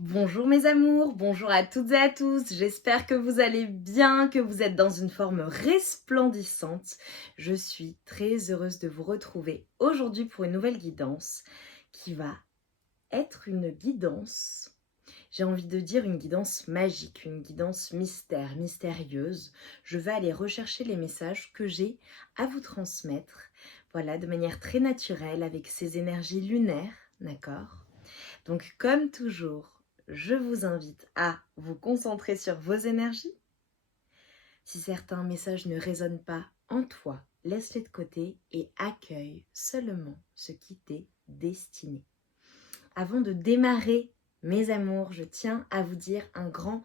Bonjour mes amours, bonjour à toutes et à tous, j'espère que vous allez bien, que vous êtes dans une forme resplendissante. Je suis très heureuse de vous retrouver aujourd'hui pour une nouvelle guidance qui va être une guidance, j'ai envie de dire une guidance magique, une guidance mystère, mystérieuse. Je vais aller rechercher les messages que j'ai à vous transmettre, voilà, de manière très naturelle avec ces énergies lunaires, d'accord ? Donc comme toujours, je vous invite à vous concentrer sur vos énergies. Si certains messages ne résonnent pas en toi, laisse-les de côté et accueille seulement ce qui t'est destiné. Avant de démarrer, mes amours, je tiens à vous dire un grand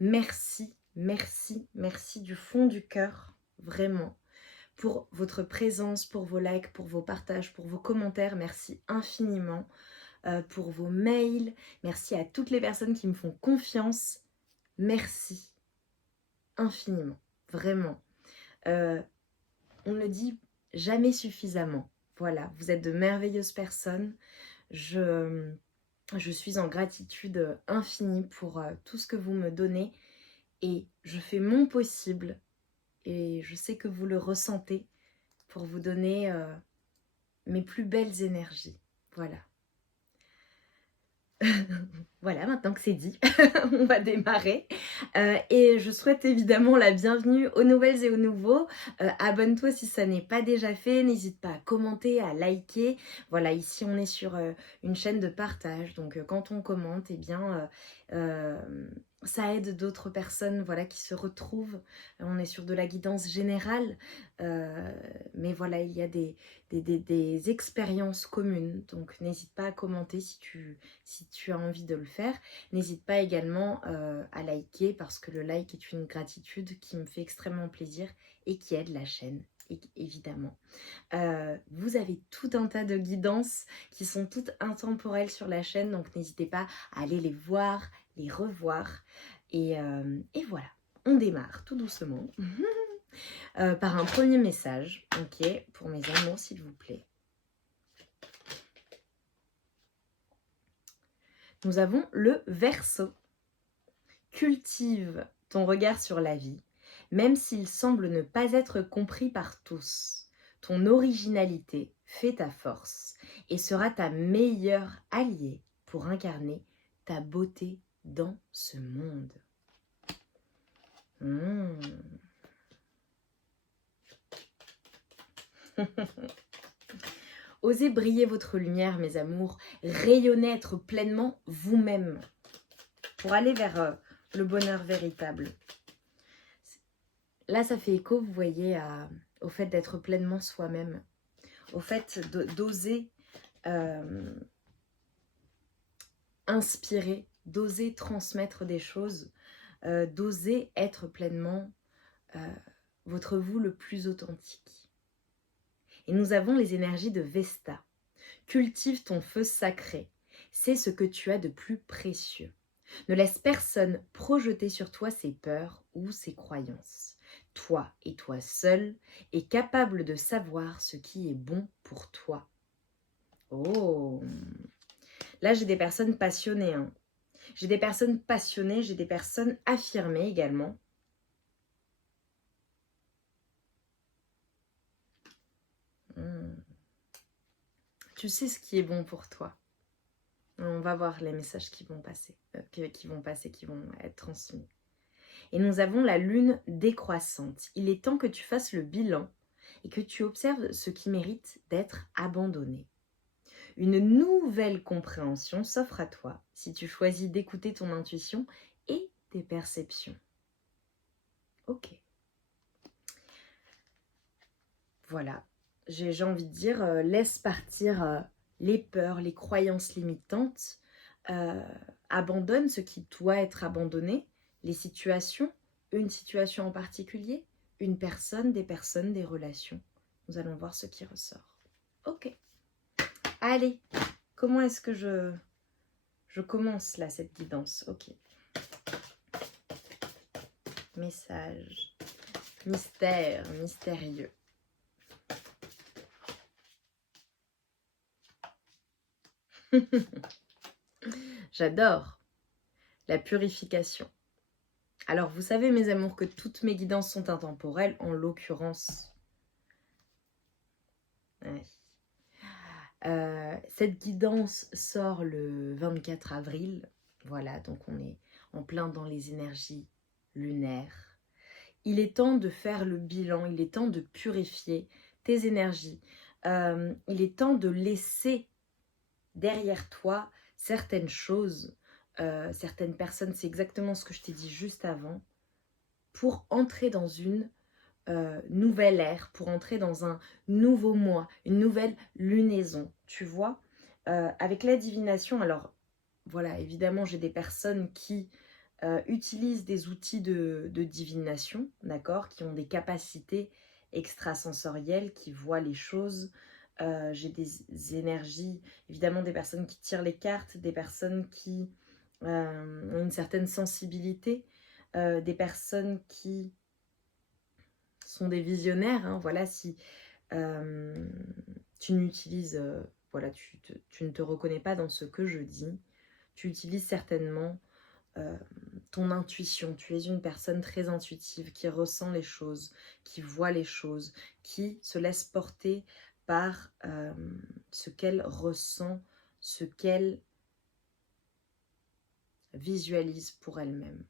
merci, merci, merci du fond du cœur, vraiment, pour votre présence, pour vos likes, pour vos partages, pour vos commentaires. Merci infiniment. Pour vos mails. Merci à toutes les personnes qui me font confiance. Merci infiniment, vraiment. On ne le dit jamais suffisamment. Voilà, vous êtes de merveilleuses personnes. Je suis en gratitude infinie pour tout ce que vous me donnez et je fais mon possible et je sais que vous le ressentez pour vous donner mes plus belles énergies. Voilà. Voilà, maintenant que c'est dit, on va démarrer. Et je souhaite évidemment la bienvenue aux nouvelles et aux nouveaux. Abonne-toi si ça n'est pas déjà fait. N'hésite pas à commenter, à liker. Voilà, ici on est sur une chaîne de partage. Donc quand on commente, eh bien, ça aide d'autres personnes, voilà, qui se retrouvent. On est sur de la guidance générale. Mais voilà, il y a des expériences communes. Donc n'hésite pas à commenter si tu as envie de le faire. N'hésite pas également à liker parce que le like est une gratitude qui me fait extrêmement plaisir et qui aide la chaîne, évidemment. Vous avez tout un tas de guidances qui sont toutes intemporelles sur la chaîne, donc n'hésitez pas à aller les voir, les revoir. Et voilà, on démarre tout doucement par un premier message, ok, pour mes amours s'il vous plaît. Nous avons le Verseau. Cultive ton regard sur la vie, même s'il semble ne pas être compris par tous. Ton originalité fait ta force et sera ta meilleure alliée pour incarner ta beauté dans ce monde. Osez briller votre lumière, mes amours, rayonnez, être pleinement vous-même pour aller vers le bonheur véritable. Là, ça fait écho, vous voyez, au fait d'être pleinement soi-même, au fait d'oser inspirer, d'oser transmettre des choses, d'oser être pleinement votre vous le plus authentique. Et nous avons les énergies de Vesta. Cultive ton feu sacré, c'est ce que tu as de plus précieux. Ne laisse personne projeter sur toi ses peurs ou ses croyances. Toi et toi seul es capable de savoir ce qui est bon pour toi. Oh! Là, j'ai des personnes passionnées. Hein. J'ai des personnes passionnées, j'ai des personnes affirmées également. Tu sais ce qui est bon pour toi. On va voir les messages qui vont passer, qui vont être transmis. Et nous avons la lune décroissante. Il est temps que tu fasses le bilan et que tu observes ce qui mérite d'être abandonné. Une nouvelle compréhension s'offre à toi si tu choisis d'écouter ton intuition et tes perceptions. Ok. Voilà. J'ai envie de dire, laisse partir les peurs, les croyances limitantes. Abandonne ce qui doit être abandonné, les situations, une situation en particulier, une personne, des relations. Nous allons voir ce qui ressort. Ok. Allez, comment est-ce que je commence là cette guidance? Ok. Message. Mystère, mystérieux. J'adore. la purification. Alors, vous savez, mes amours, que toutes mes guidances sont intemporelles, en l'occurrence. Ouais. Cette guidance sort le 24 avril. Voilà, donc on est en plein dans les énergies lunaires. Il est temps de faire le bilan, il est temps de purifier tes énergies. Il est temps de laisser derrière toi certaines choses, certaines personnes, c'est exactement ce que je t'ai dit juste avant, pour entrer dans une nouvelle ère, pour entrer dans un nouveau mois, une nouvelle lunaison, tu vois. Avec la divination, alors voilà, évidemment, j'ai des personnes qui utilisent des outils de divination, d'accord, qui ont des capacités extrasensorielles, qui voient les choses. J'ai des énergies, évidemment, des personnes qui tirent les cartes, des personnes qui ont une certaine sensibilité, des personnes qui sont des visionnaires, hein, voilà, si tu n'utilises, voilà, tu ne te reconnais pas dans ce que je dis, tu utilises certainement ton intuition, tu es une personne très intuitive, qui ressent les choses, qui voit les choses, qui se laisse porter par ce qu'elle ressent, ce qu'elle visualise pour elle-même.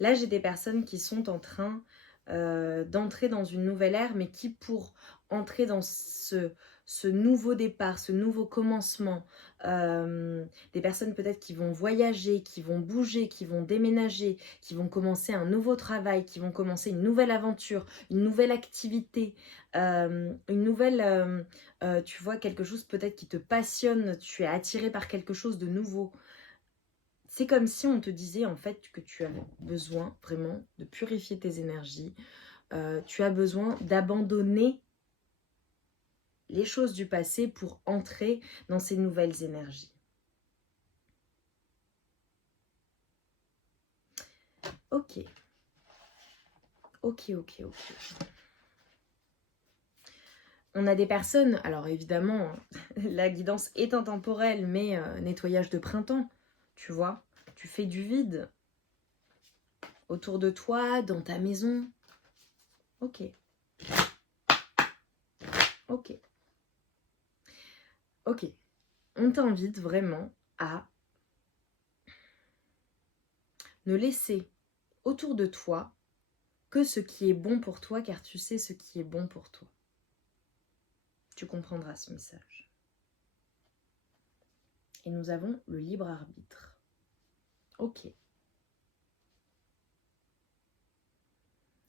Là, j'ai des personnes qui sont en train d'entrer dans une nouvelle ère, mais qui, pour entrer dans ce nouveau départ, ce nouveau commencement, des personnes peut-être qui vont voyager, qui vont bouger, qui vont déménager, qui vont commencer un nouveau travail, qui vont commencer une nouvelle aventure, une nouvelle activité, une nouvelle, tu vois, quelque chose peut-être qui te passionne, tu es attiré par quelque chose de nouveau. C'est comme si on te disait en fait que tu avais besoin vraiment de purifier tes énergies. Tu as besoin d'abandonner les choses du passé pour entrer dans ces nouvelles énergies. Ok. Ok. On a des personnes, alors évidemment, la guidance est intemporelle, mais nettoyage de printemps, tu vois. Tu fais du vide autour de toi, dans ta maison. Ok. On t'invite vraiment à ne laisser autour de toi que ce qui est bon pour toi, car tu sais ce qui est bon pour toi. Tu comprendras ce message. Et nous avons le libre arbitre. Ok.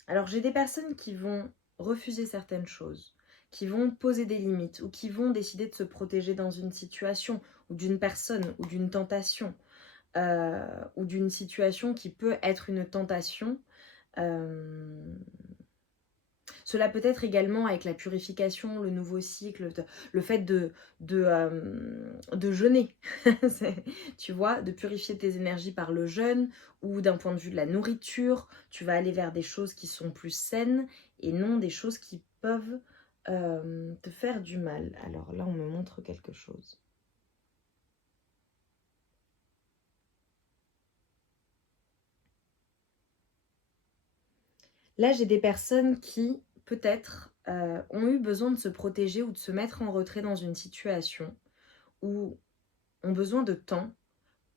Alors j'ai des personnes qui vont refuser certaines choses, qui vont poser des limites ou qui vont décider de se protéger dans une situation ou d'une personne ou d'une tentation ou d'une situation qui peut être une tentation. Cela peut être également avec la purification, le nouveau cycle, le fait de jeûner, tu vois, de purifier tes énergies par le jeûne ou d'un point de vue de la nourriture, tu vas aller vers des choses qui sont plus saines et non des choses qui peuvent te faire du mal. Alors là, on me montre quelque chose. Là, j'ai des personnes qui, peut-être, ont eu besoin de se protéger ou de se mettre en retrait dans une situation où ont besoin de temps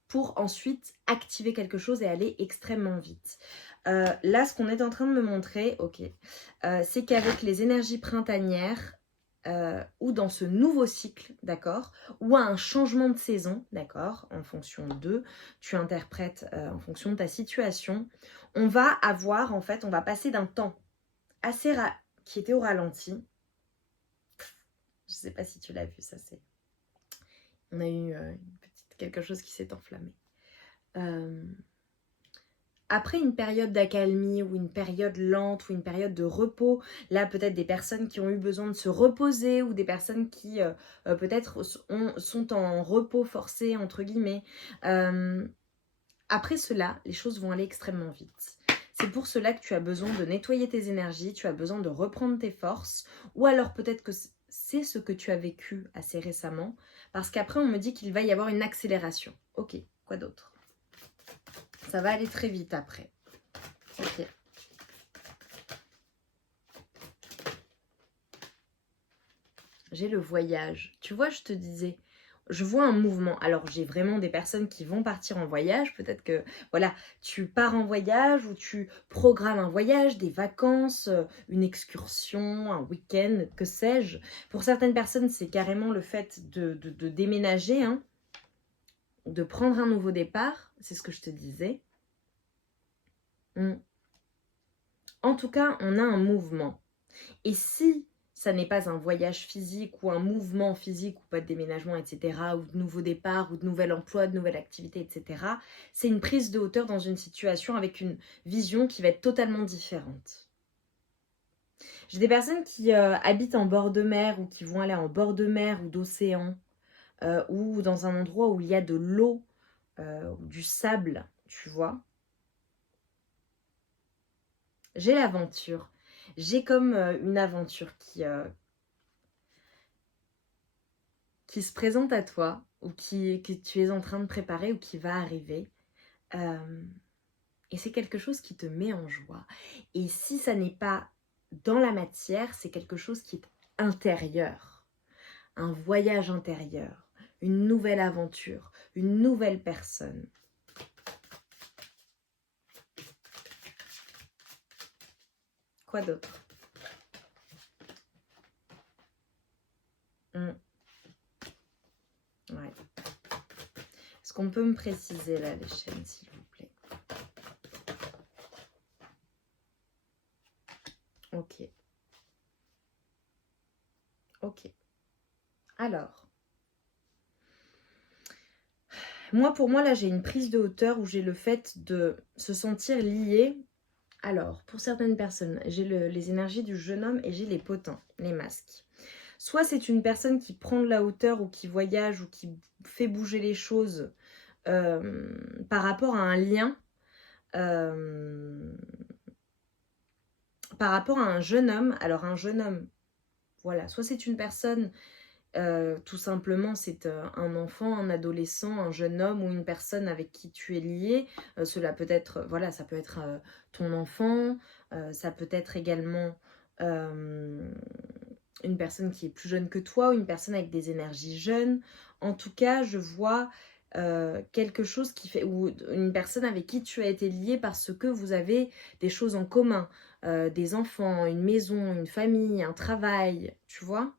pour ensuite activer quelque chose et aller extrêmement vite. Là, ce qu'on est en train de me montrer, c'est qu'avec les énergies printanières, ou dans ce nouveau cycle, d'accord, ou à un changement de saison, d'accord, en fonction de, tu interprètes en fonction de ta situation, on va avoir, en fait, on va passer d'un temps assez qui était au ralenti. Je sais pas si tu l'as vu, ça c'est... On a eu quelque chose qui s'est enflammé. Après une période d'accalmie ou une période lente ou une période de repos, là peut-être des personnes qui ont eu besoin de se reposer ou des personnes qui peut-être sont en repos forcé entre guillemets. Après cela, les choses vont aller extrêmement vite. C'est pour cela que tu as besoin de nettoyer tes énergies, tu as besoin de reprendre tes forces, ou alors peut-être que c'est ce que tu as vécu assez récemment, parce qu'après on me dit qu'il va y avoir une accélération. Ok, quoi d'autre ? Ça va aller très vite après. Ok. J'ai le voyage. Tu vois, je te disais, je vois un mouvement. Alors, j'ai vraiment des personnes qui vont partir en voyage. Peut-être que, voilà, tu pars en voyage ou tu programmes un voyage, des vacances, une excursion, un week-end, que sais-je. Pour certaines personnes, c'est carrément le fait de déménager, hein, de prendre un nouveau départ. C'est ce que je te disais. En tout cas, on a un mouvement. Et si ça n'est pas un voyage physique ou un mouvement physique ou pas de déménagement, etc., ou de nouveau départ, ou de nouvel emploi, de nouvelle activité, etc., c'est une prise de hauteur dans une situation avec une vision qui va être totalement différente. J'ai des personnes qui habitent en bord de mer ou qui vont aller en bord de mer ou d'océan ou dans un endroit où il y a de l'eau, du sable, tu vois. J'ai l'aventure. J'ai comme une aventure qui se présente à toi ou que tu es en train de préparer ou qui va arriver. Et c'est quelque chose qui te met en joie. Et si ça n'est pas dans la matière, c'est quelque chose qui est intérieur. Un voyage intérieur, une nouvelle aventure, une nouvelle personne. Quoi d'autre? Ouais. Est-ce qu'on peut me préciser là les chaînes, s'il vous plaît? Ok. Ok. Alors, pour moi, là, j'ai une prise de hauteur où j'ai le fait de se sentir lié. Alors, pour certaines personnes, j'ai les énergies du jeune homme et j'ai les potins, les masques. Soit c'est une personne qui prend de la hauteur ou qui voyage ou qui fait bouger les choses par rapport à un lien, par rapport à un jeune homme. Alors, un jeune homme, voilà, soit c'est une personne... tout simplement, c'est un enfant, un adolescent, un jeune homme ou une personne avec qui tu es lié. Cela peut être, voilà, ça peut être ton enfant, ça peut être également une personne qui est plus jeune que toi ou une personne avec des énergies jeunes. En tout cas, je vois quelque chose qui fait, ou une personne avec qui tu as été lié parce que vous avez des choses en commun, des enfants, une maison, une famille, un travail, tu vois.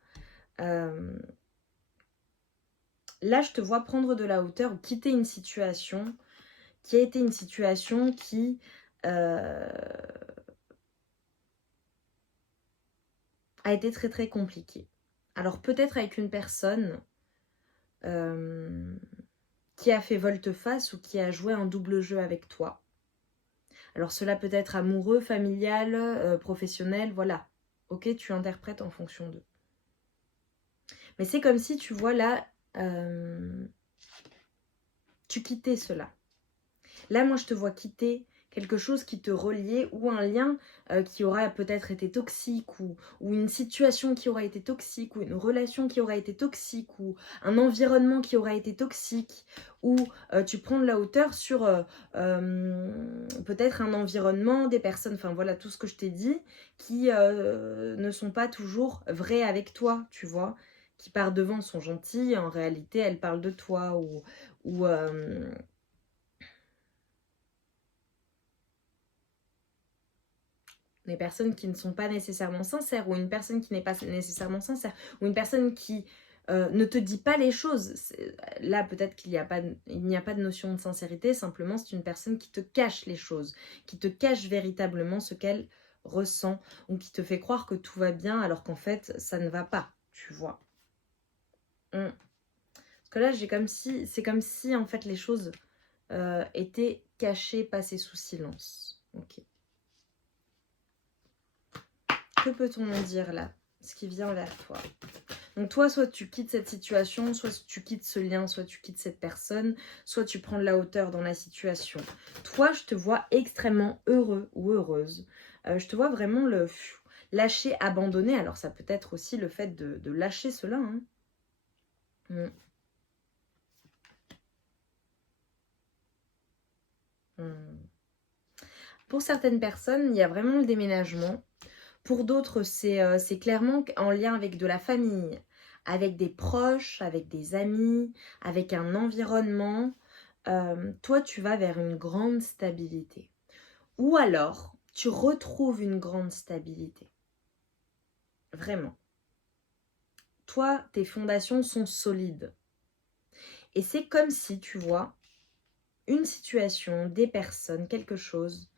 Là, je te vois prendre de la hauteur ou quitter une situation qui a été une situation qui a été très très compliquée. Alors peut-être avec une personne qui a fait volte-face ou qui a joué un double jeu avec toi. Alors cela peut être amoureux, familial, professionnel, voilà. Ok, tu interprètes en fonction d'eux. Mais c'est comme si, tu vois, là, tu quittais cela. Là, moi, je te vois quitter quelque chose qui te reliait ou un lien qui aura peut-être été toxique ou une situation qui aura été toxique ou une relation qui aura été toxique ou un environnement qui aura été toxique ou tu prends de la hauteur sur peut-être un environnement, des personnes, enfin voilà tout ce que je t'ai dit qui ne sont pas toujours vraies avec toi, tu vois, qui par devant sont gentilles, en réalité elles parlent de toi ou des personnes qui ne sont pas nécessairement sincères ou une personne qui n'est pas nécessairement sincère ou une personne qui ne te dit pas les choses. Là, peut-être qu'il n'y a pas de notion de sincérité, simplement c'est une personne qui te cache les choses, qui te cache véritablement ce qu'elle ressent ou qui te fait croire que tout va bien alors qu'en fait, ça ne va pas, tu vois. Parce que là, c'est comme si en fait les choses étaient cachées, passées sous silence. Ok. Que peut-on en dire là? Ce qui vient vers toi. Donc toi, soit tu quittes cette situation, soit tu quittes ce lien, soit tu quittes cette personne, soit tu prends de la hauteur dans la situation. Toi, je te vois extrêmement heureux ou heureuse. Je te vois vraiment lâcher, abandonner. Alors ça peut être aussi le fait de lâcher cela. Hein. Hmm. Pour certaines personnes, il y a vraiment le déménagement. Pour d'autres, c'est clairement en lien avec de la famille, avec des proches, avec des amis, avec un environnement. Toi, tu vas vers une grande stabilité. Ou alors, tu retrouves une grande stabilité. Vraiment. Toi, tes fondations sont solides. Et c'est comme si, tu vois, une situation, des personnes, quelque chose,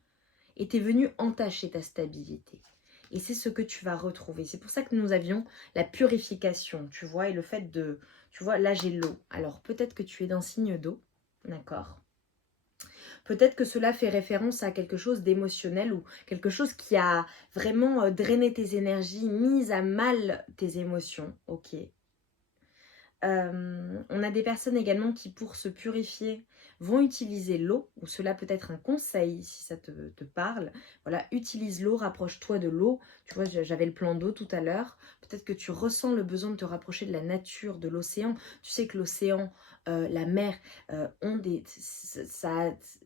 était venu entacher ta stabilité. Et c'est ce que tu vas retrouver. C'est pour ça que nous avions la purification, tu vois, et le fait de... Tu vois, là j'ai l'eau. Alors peut-être que tu es d'un signe d'eau, d'accord? Peut-être que cela fait référence à quelque chose d'émotionnel ou quelque chose qui a vraiment drainé tes énergies, mis à mal tes émotions, ok? On a des personnes également qui, pour se purifier, vont utiliser l'eau, ou cela peut être un conseil si ça te parle. Voilà, utilise l'eau, rapproche-toi de l'eau. Tu vois, j'avais le plan d'eau tout à l'heure. Peut-être que tu ressens le besoin de te rapprocher de la nature, de l'océan. Tu sais que l'océan, la mer, ont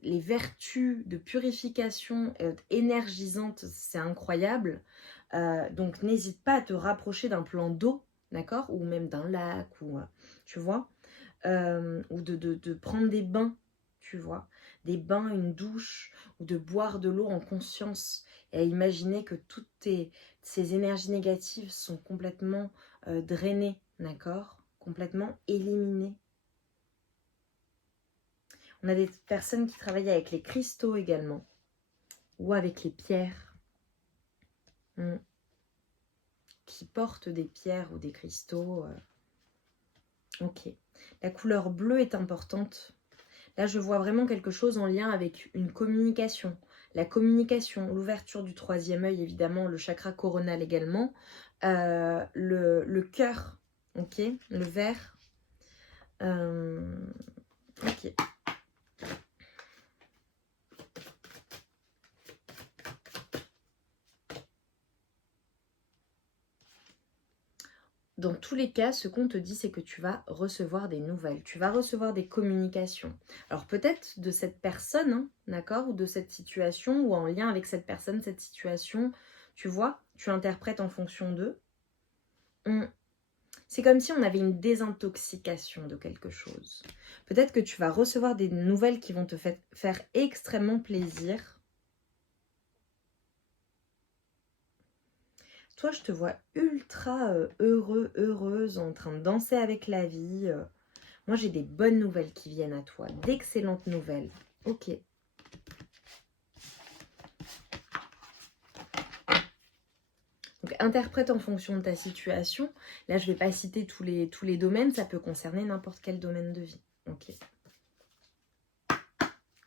les vertus de purification énergisantes, c'est incroyable. Donc n'hésite pas à te rapprocher d'un plan d'eau, d'accord? Ou même d'un lac, ou tu vois, ou de prendre des bains, tu vois, des bains, une douche, ou de boire de l'eau en conscience, et à imaginer que toutes ces énergies négatives sont complètement drainées, d'accord? Complètement éliminées. On a des personnes qui travaillent avec les cristaux également, ou avec les pierres. Qui portent des pierres ou des cristaux. Ok. La couleur bleue est importante. Là, je vois vraiment quelque chose en lien avec une communication. La communication, l'ouverture du troisième œil, évidemment, le chakra coronal également. Le cœur, ok. Le vert. Ok. Dans tous les cas, ce qu'on te dit, c'est que tu vas recevoir des nouvelles, tu vas recevoir des communications. Alors peut-être de cette personne, hein, d'accord, ou de cette situation, ou en lien avec cette personne, cette situation, tu vois, tu interprètes en fonction d'eux. C'est comme si on avait une désintoxication de quelque chose. Peut-être que tu vas recevoir des nouvelles qui vont te faire extrêmement plaisir. Toi, je te vois ultra heureux, heureuse, en train de danser avec la vie. Moi, j'ai des bonnes nouvelles qui viennent à toi, d'excellentes nouvelles. Ok. Donc, interprète en fonction de ta situation. Là, je ne vais pas citer tous les domaines, ça peut concerner n'importe quel domaine de vie. Ok.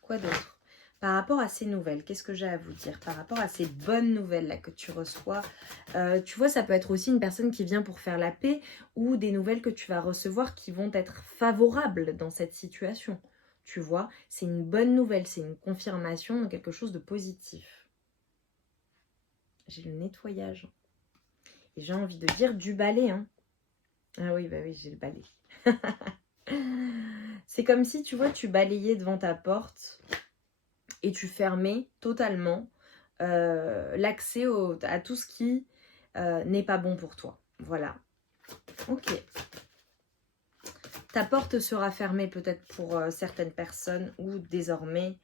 Quoi d'autre? Par rapport à ces nouvelles, qu'est-ce que j'ai à vous dire? Par rapport à ces bonnes nouvelles-là que tu reçois, tu vois, ça peut être aussi une personne qui vient pour faire la paix ou des nouvelles que tu vas recevoir qui vont être favorables dans cette situation. Tu vois, c'est une bonne nouvelle, c'est une confirmation de quelque chose de positif. J'ai le nettoyage. Et j'ai envie de dire du balai. Hein. Ah oui, bah oui, j'ai le balai. C'est comme si, tu vois, tu balayais devant ta porte et tu fermais totalement l'accès à tout ce qui n'est pas bon pour toi. Voilà. Ok. Ta porte sera fermée peut-être pour certaines personnes ou désormais,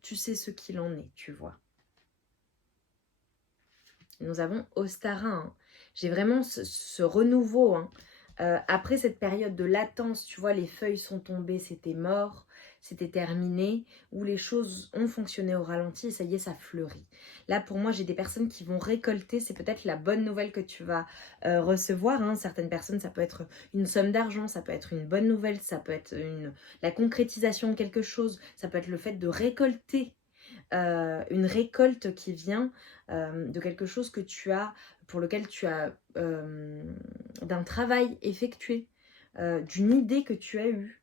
tu sais ce qu'il en est, tu vois. Nous avons Ostara. Hein. J'ai vraiment ce renouveau. Hein. Après cette période de latence, tu vois, les feuilles sont tombées, c'était mort, c'était terminé, où les choses ont fonctionné au ralenti et ça y est, ça fleurit. Là, pour moi, j'ai des personnes qui vont récolter, c'est peut-être la bonne nouvelle que tu vas recevoir. Hein. Certaines personnes, ça peut être une somme d'argent, ça peut être une bonne nouvelle, ça peut être la concrétisation de quelque chose, ça peut être le fait de récolter une récolte qui vient de quelque chose que tu as, pour lequel tu as d'un travail effectué, d'une idée que tu as eue,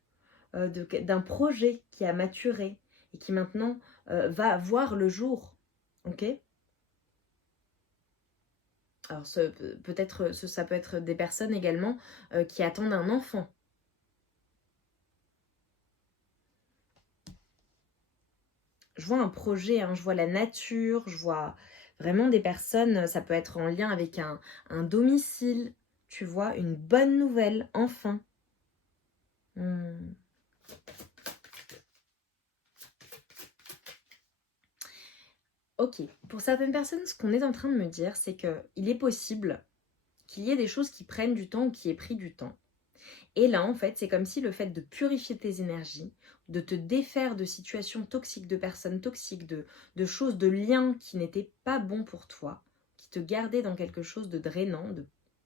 d'un projet qui a maturé et qui maintenant va voir le jour. Ok? Alors peut-être ça peut être des personnes également qui attendent un enfant. je vois un projet, hein, je vois la nature, je vois vraiment des personnes, ça peut être en lien avec un domicile, tu vois, une bonne nouvelle, enfin. Hmm. Ok, pour certaines personnes, ce qu'on est en train de me dire, c'est qu'il est possible qu'il y ait des choses qui prennent du temps ou qui aient pris du temps. Et là, en fait, c'est comme si le fait de purifier tes énergies, de te défaire de situations toxiques, de personnes toxiques, de choses, de liens qui n'étaient pas bons pour toi, qui te gardaient dans quelque chose de drainant,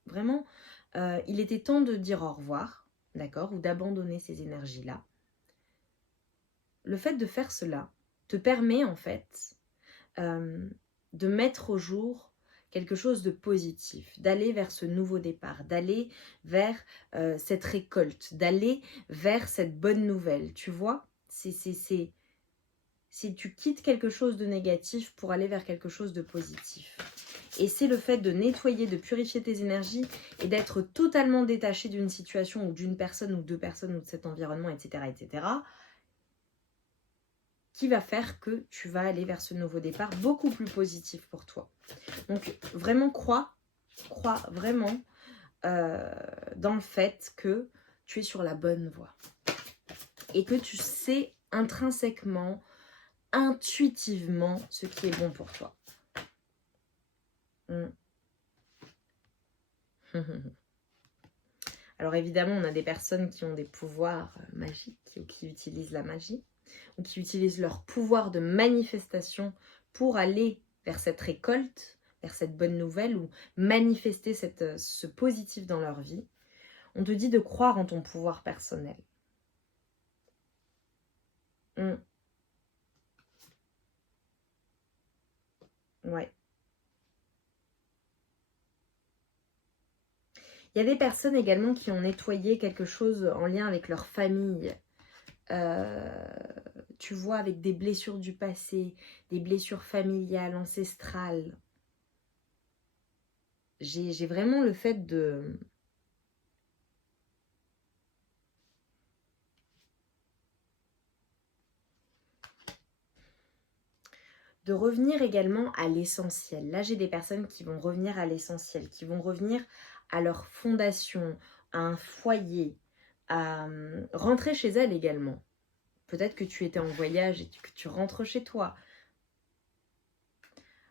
vraiment, il était temps de dire au revoir, d'accord, ou d'abandonner ces énergies-là. Le fait de faire cela te permet, en fait, de mettre au jour quelque chose de positif, d'aller vers ce nouveau départ, d'aller vers cette récolte, d'aller vers cette bonne nouvelle, tu vois, c'est tu quittes quelque chose de négatif pour aller vers quelque chose de positif. Et c'est le fait de nettoyer, de purifier tes énergies et d'être totalement détaché d'une situation ou d'une personne ou deux personnes ou de cet environnement, etc., etc., qui va faire que tu vas aller vers ce nouveau départ beaucoup plus positif pour toi. Donc vraiment crois vraiment dans le fait que tu es sur la bonne voie et que tu sais intrinsèquement, intuitivement ce qui est bon pour toi. Alors évidemment, on a des personnes qui ont des pouvoirs magiques ou qui utilisent la magie ou qui utilisent leur pouvoir de manifestation pour aller vers cette récolte, vers cette bonne nouvelle ou manifester ce positif dans leur vie. On te dit de croire en ton pouvoir personnel. Ouais. Il y a des personnes également qui ont nettoyé quelque chose en lien avec leur famille. Tu vois, avec des blessures du passé, des blessures familiales, ancestrales. J'ai vraiment le fait de revenir également à l'essentiel. Là, j'ai des personnes qui vont revenir à l'essentiel, qui vont revenir à leur fondation, à un foyer, à rentrer chez elles également. Peut-être que tu étais en voyage et que tu rentres chez toi.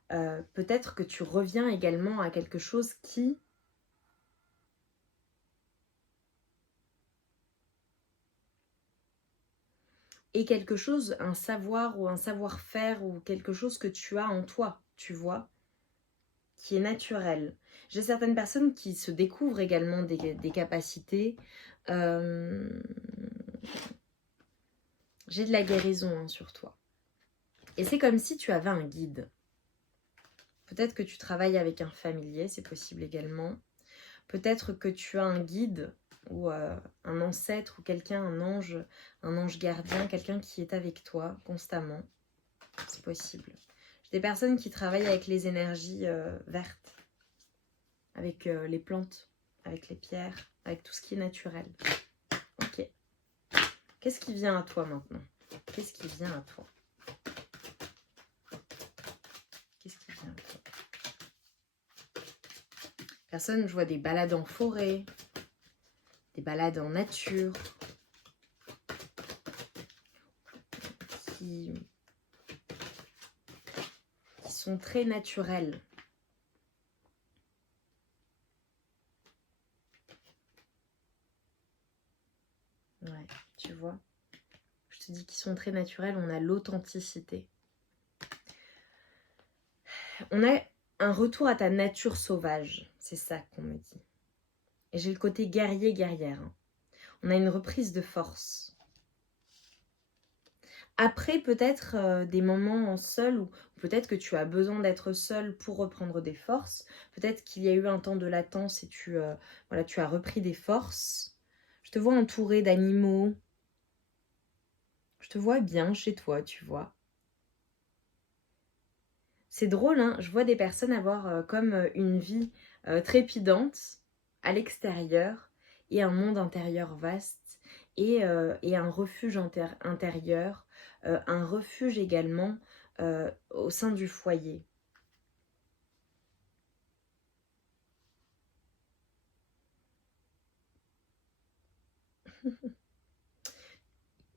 Peut-être que tu reviens également à quelque chose qui est quelque chose, un savoir ou un savoir-faire ou quelque chose que tu as en toi, tu vois, qui est naturel. J'ai certaines personnes qui se découvrent également des capacités. J'ai de la guérison hein, sur toi. Et c'est comme si tu avais un guide. Peut-être que tu travailles avec un familier, c'est possible également. Peut-être que tu as un guide ou un ancêtre ou quelqu'un, un ange gardien, quelqu'un qui est avec toi constamment. C'est possible. J'ai des personnes qui travaillent avec les énergies vertes, avec les plantes, avec les pierres, avec tout ce qui est naturel. Ok. Qu'est-ce qui vient à toi maintenant? Qu'est-ce qui vient à toi? Qu'est-ce qui vient à toi? Personne, je vois des balades en forêt, des balades en nature, qui sont très naturelles. Ouais, tu vois. Je te dis qu'ils sont très naturels, on a l'authenticité. On a un retour à ta nature sauvage, c'est ça qu'on me dit. Et j'ai le côté guerrier-guerrière. On a une reprise de force. Après, peut-être des moments en seul, ou peut-être que tu as besoin d'être seul pour reprendre des forces. Peut-être qu'il y a eu un temps de latence et voilà, tu as repris des forces. Je te vois entouré d'animaux. Je te vois bien chez toi, tu vois. C'est drôle, hein, je vois des personnes avoir comme une vie trépidante à l'extérieur et un monde intérieur vaste et un refuge intérieur un refuge également au sein du foyer.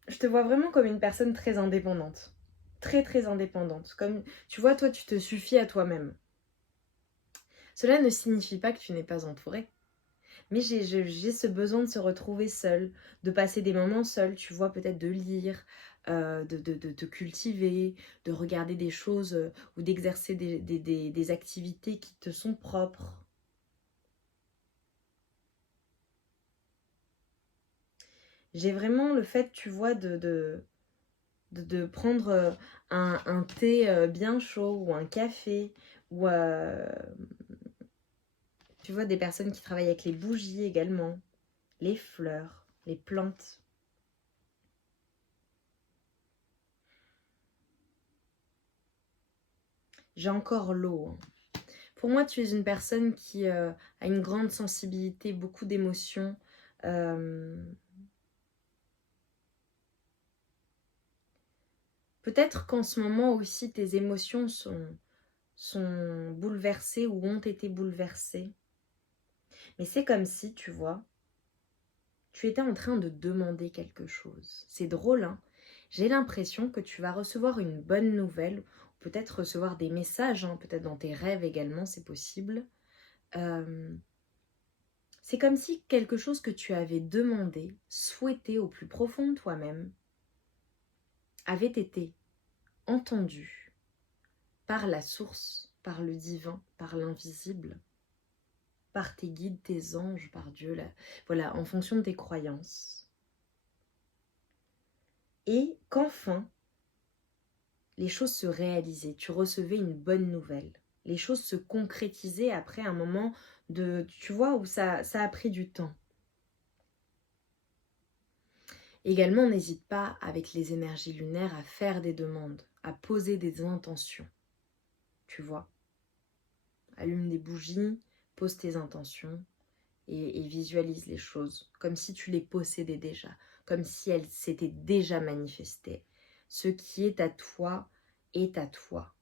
Je te vois vraiment comme une personne très indépendante. Très très indépendante. Comme, tu vois, toi, tu te suffis à toi-même. Cela ne signifie pas que tu n'es pas entouré. Mais j'ai ce besoin de se retrouver seule, de passer des moments seuls, tu vois, peut-être de lire, de te cultiver, de regarder des choses ou d'exercer des activités qui te sont propres. J'ai vraiment le fait, tu vois, de prendre un thé bien chaud ou un café ou tu vois des personnes qui travaillent avec les bougies également, les fleurs, les plantes. J'ai encore l'eau, hein. Pour moi, tu es une personne qui a une grande sensibilité, beaucoup d'émotions. Peut-être qu'en ce moment aussi, tes émotions sont bouleversées ou ont été bouleversées. Mais c'est comme si, tu vois, tu étais en train de demander quelque chose. C'est drôle, hein? J'ai l'impression que tu vas recevoir une bonne nouvelle, ou peut-être recevoir des messages, hein, peut-être dans tes rêves également, c'est possible. C'est comme si quelque chose que tu avais demandé, souhaité au plus profond de toi-même, avait été entendu par la source, par le divin, par l'invisible, par tes guides, tes anges, par Dieu, là, voilà, en fonction de tes croyances. Et qu'enfin, les choses se réalisaient, tu recevais une bonne nouvelle. Les choses se concrétisaient après un moment de, tu vois, où ça a pris du temps. Également, n'hésite pas avec les énergies lunaires à faire des demandes, à poser des intentions. Tu vois, allume des bougies, pose tes intentions et visualise les choses comme si tu les possédais déjà, comme si elles s'étaient déjà manifestées. Ce qui est à toi est à toi.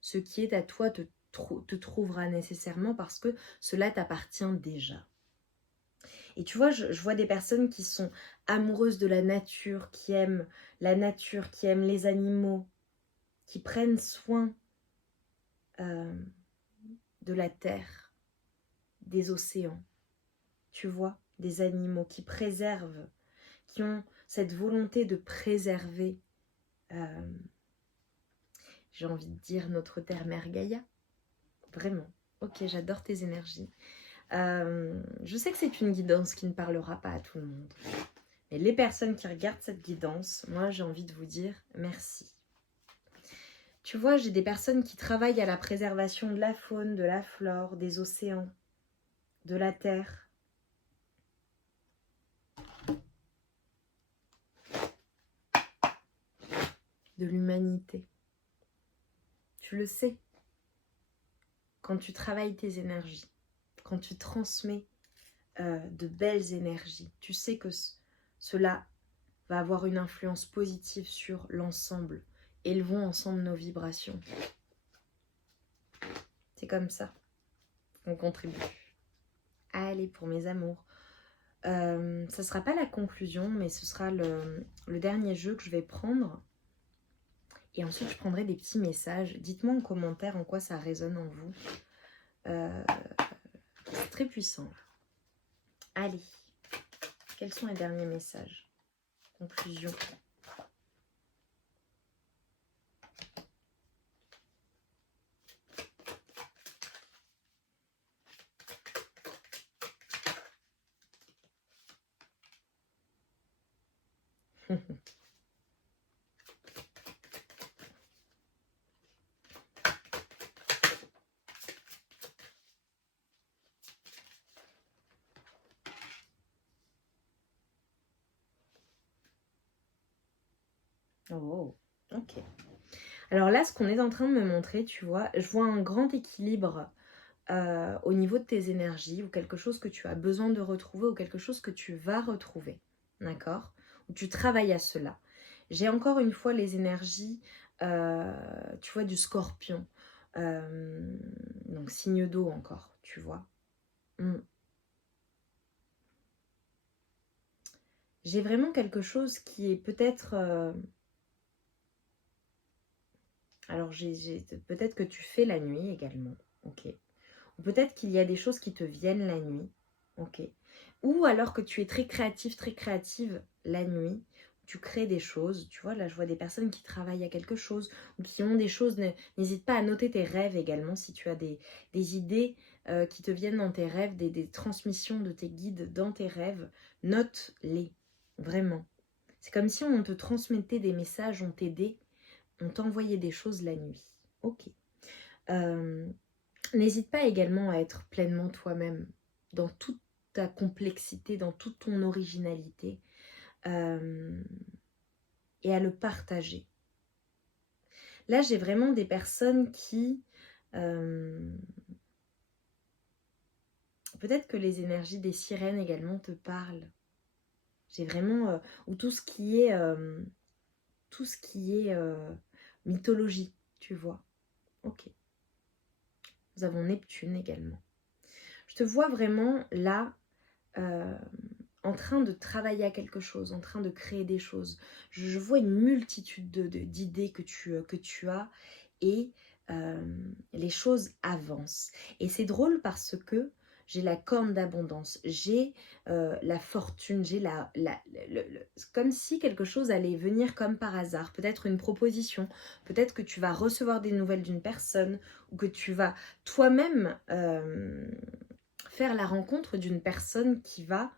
Ce qui est à toi te trouvera nécessairement parce que cela t'appartient déjà. Et tu vois, je vois des personnes qui sont amoureuses de la nature, qui aiment la nature, qui aiment les animaux, qui prennent soin de la terre, des océans, tu vois, des animaux, qui préservent, qui ont cette volonté de préserver, j'ai envie de dire, notre terre-mère Gaïa. Vraiment. Ok, j'adore tes énergies. Je sais que c'est une guidance qui ne parlera pas à tout le monde. Mais les personnes qui regardent cette guidance, moi j'ai envie de vous dire merci. Tu vois, j'ai des personnes qui travaillent à la préservation de la faune, de la flore, des océans, de la terre. De l'humanité. Tu le sais. Quand tu travailles tes énergies, quand tu transmets de belles énergies, tu sais que cela va avoir une influence positive sur l'ensemble. Élevons ensemble nos vibrations. C'est comme ça qu'on contribue. Allez, pour mes amours. Ça ne sera pas la conclusion, mais ce sera le dernier jeu que je vais prendre. Et ensuite, je prendrai des petits messages. Dites-moi en commentaire en quoi ça résonne en vous. C'est très puissant. Allez, quels sont les derniers messages? Conclusion. Oh, ok. Alors là, ce qu'on est en train de me montrer, tu vois, je vois un grand équilibre au niveau de tes énergies ou quelque chose que tu as besoin de retrouver ou quelque chose que tu vas retrouver, d'accord? Ou tu travailles à cela. J'ai encore une fois les énergies, tu vois, du scorpion. Donc signe d'eau encore, tu vois. J'ai vraiment quelque chose qui est peut-être... alors, peut-être que tu fais la nuit également, ok. Ou peut-être qu'il y a des choses qui te viennent la nuit, ok. Ou alors que tu es très créatif, très créative la nuit, tu crées des choses, tu vois, là je vois des personnes qui travaillent à quelque chose ou qui ont des choses, n'hésite pas à noter tes rêves également si tu as des idées qui te viennent dans tes rêves, des transmissions de tes guides dans tes rêves, note-les, vraiment. C'est comme si on te transmettait des messages, on t'aidait, on t'envoyait des choses la nuit, ok. N'hésite pas également à être pleinement toi-même dans toute ta complexité, dans toute ton originalité et à le partager. Là, j'ai vraiment des personnes qui... peut-être que les énergies des sirènes également te parlent. J'ai vraiment... ou tout ce qui est... mythologie, tu vois. Ok. Nous avons Neptune également. Je te vois vraiment là... en train de travailler à quelque chose, en train de créer des choses. Je vois une multitude d'idées que tu as et les choses avancent. Et c'est drôle parce que j'ai la corne d'abondance, j'ai la fortune, j'ai comme si quelque chose allait venir comme par hasard, peut-être une proposition, peut-être que tu vas recevoir des nouvelles d'une personne ou que tu vas toi-même faire la rencontre d'une personne qui va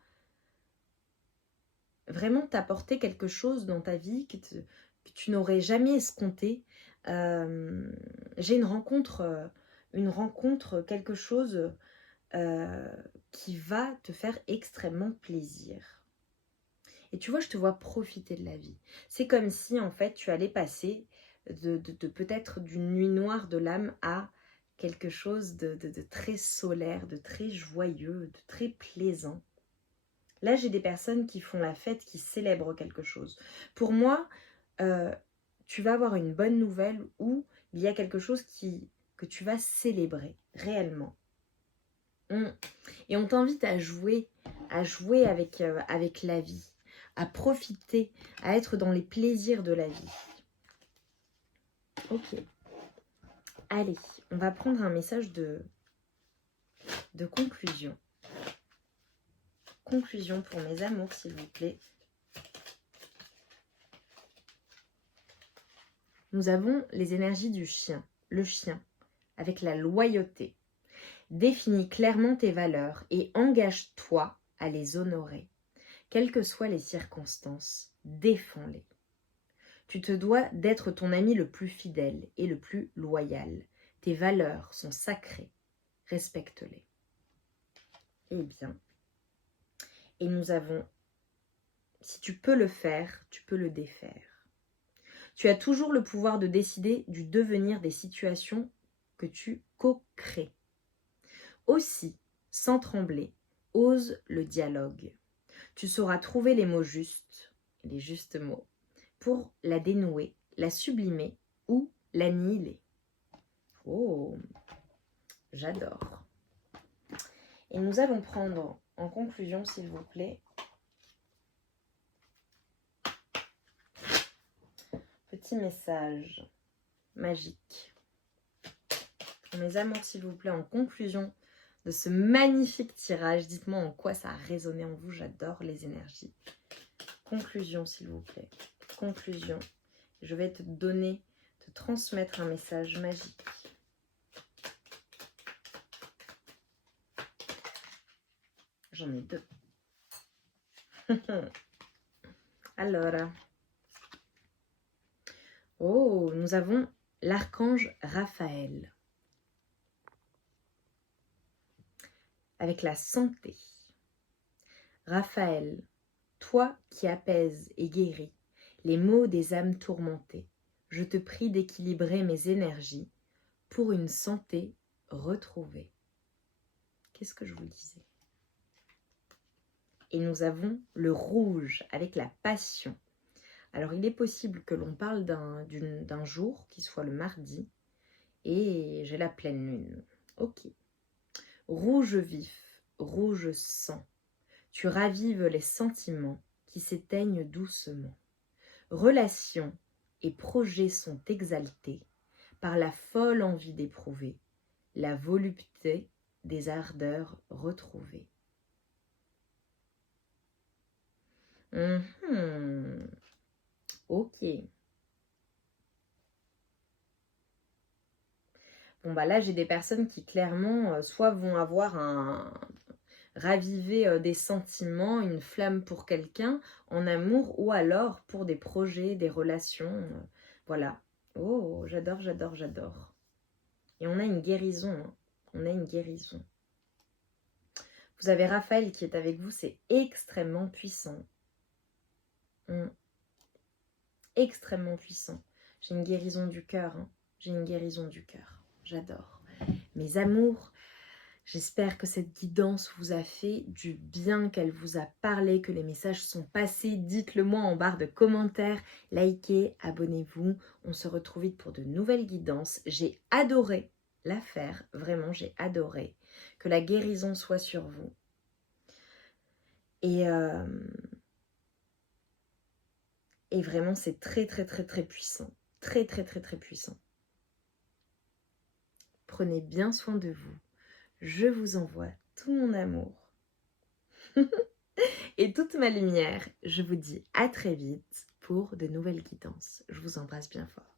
vraiment t'apporter quelque chose dans ta vie que tu n'aurais jamais escompté. J'ai une rencontre, quelque chose qui va te faire extrêmement plaisir. Et tu vois, je te vois profiter de la vie. C'est comme si, en fait, tu allais passer de peut-être d'une nuit noire de l'âme à quelque chose de très solaire, de très joyeux, de très plaisant. Là, j'ai des personnes qui font la fête, qui célèbrent quelque chose. Pour moi, tu vas avoir une bonne nouvelle où il y a quelque chose que tu vas célébrer réellement. Et on t'invite à jouer avec la vie, à profiter, à être dans les plaisirs de la vie. Ok. Allez, on va prendre un message de conclusion. Conclusion pour mes amours, s'il vous plaît. Nous avons les énergies du chien, le chien, avec la loyauté. Définis clairement tes valeurs et engage-toi à les honorer. Quelles que soient les circonstances, défends-les. Tu te dois d'être ton ami le plus fidèle et le plus loyal. Tes valeurs sont sacrées. Respecte-les. Eh bien, et nous avons, si tu peux le faire, tu peux le défaire. Tu as toujours le pouvoir de décider du devenir des situations que tu co-crées. Aussi, sans trembler, ose le dialogue. Tu sauras trouver les mots justes, les justes mots, pour la dénouer, la sublimer ou l'annihiler. Oh, j'adore. Et nous allons prendre en conclusion, s'il vous plaît, petit message magique. Mes amours, s'il vous plaît, en conclusion de ce magnifique tirage, dites-moi en quoi ça a résonné en vous. J'adore les énergies. Conclusion, s'il vous plaît. Conclusion. Je vais te transmettre un message magique. J'en ai deux. Alors. Oh, nous avons l'archange Raphaël. Avec la santé. Raphaël, toi qui apaises et guéris les maux des âmes tourmentées, je te prie d'équilibrer mes énergies pour une santé retrouvée. Qu'est-ce que je vous disais? Et nous avons le rouge avec la passion. Alors, il est possible que l'on parle d'un jour qui soit le mardi et j'ai la pleine lune. Ok. Rouge vif, rouge sang, tu ravives les sentiments qui s'éteignent doucement. Relations et projets sont exaltés par la folle envie d'éprouver la volupté des ardeurs retrouvées. Ok. Bon bah là j'ai des personnes qui clairement soit vont avoir raviver des sentiments, une flamme pour quelqu'un en amour ou alors pour des projets, des relations. Voilà. Oh, j'adore, j'adore, j'adore. Et on a une guérison. Hein. On a une guérison. Vous avez Raphaël qui est avec vous, c'est extrêmement puissant. Extrêmement puissant. J'ai une guérison du cœur. Hein. J'ai une guérison du cœur. J'adore. Mes amours, j'espère que cette guidance vous a fait du bien, qu'elle vous a parlé, que les messages sont passés. Dites-le moi en barre de commentaires. Likez, abonnez-vous. On se retrouve vite pour de nouvelles guidances. J'ai adoré la faire. Vraiment, j'ai adoré. Que la guérison soit sur vous. Et vraiment, c'est très, très, très, très puissant. Très, très, très, très puissant. Prenez bien soin de vous. Je vous envoie tout mon amour et toute ma lumière. Je vous dis à très vite pour de nouvelles guidances. Je vous embrasse bien fort.